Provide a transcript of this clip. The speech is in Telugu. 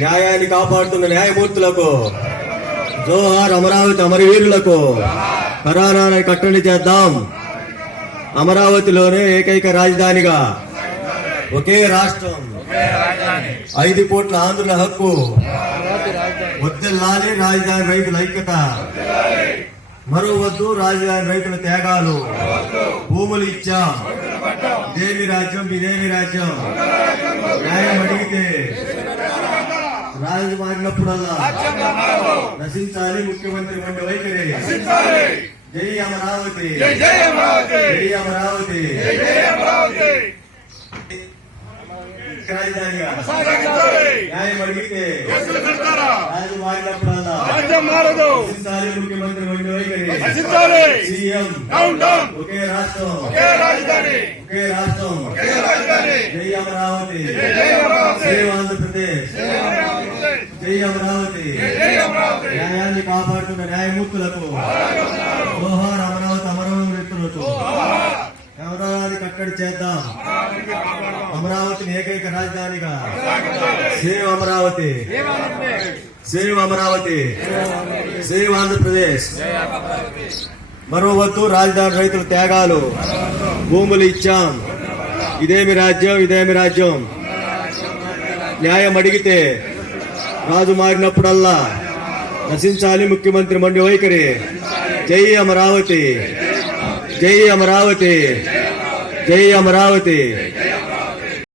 న్యాయాన్ని కాపాడుతున్న న్యాయమూర్తులకు జోహార్. అమరావతి అమరవీరులకు కరోనాను కట్టడి చేద్దాం. అమరావతిలోనే ఏకైక రాజధానిగా ఒకే రాష్ట్రం, 5 కోట్ల ఆంధ్రుల హక్కు. వద్దెల్లాలి రాజధాని రైతుల ఐక్యత. మరో వద్దు రాజధాని రైతుల త్యాగాలు. భూములు ఇచ్చాం, ఇదేమి రాజ్యం, ఇదేమి రాజ్యం. న్యాయం అడిగితే రాజు మారినప్పుడల్లా నశించాలి ముఖ్యమంత్రి మండి వైఖరి. జై అమరావతి, జై అమరావతి. రాజధానిగా న్యాయం అడిగితే రాజు మారినప్పుడల్లా నశించాలి ముఖ్యమంత్రి మండి వైఖరి. సీఎం ఒకే రాష్ట్రం, ఒకే రాష్ట్రం. జై అమరావతి, జై ఆంధ్రప్రదేశ్. జై అమరావతి. న్యాయాన్ని కాపాడుతున్న న్యాయమూర్తులకు జోహార్. అమరావతి అమరవీరులకు అమరావతి కట్టడి చేద్దాం. అమరావతిని ఏకైక రాజధానిగా. Save Amaravati, save Amaravati, save Andhra Pradesh. మరో వద్దు రాజధాని రైతుల త్యాగాలు. భూములు ఇచ్చాం, ఇదేమి రాజ్యం, ఇదేమి రాజ్యం. న్యాయం అడిగితే రాజు మారినప్పుడల్లా నశించాలి ముఖ్యమంత్రి మండి వైఖరి. జై అమరావతి, జై అమరావతి, జై అమరావతి.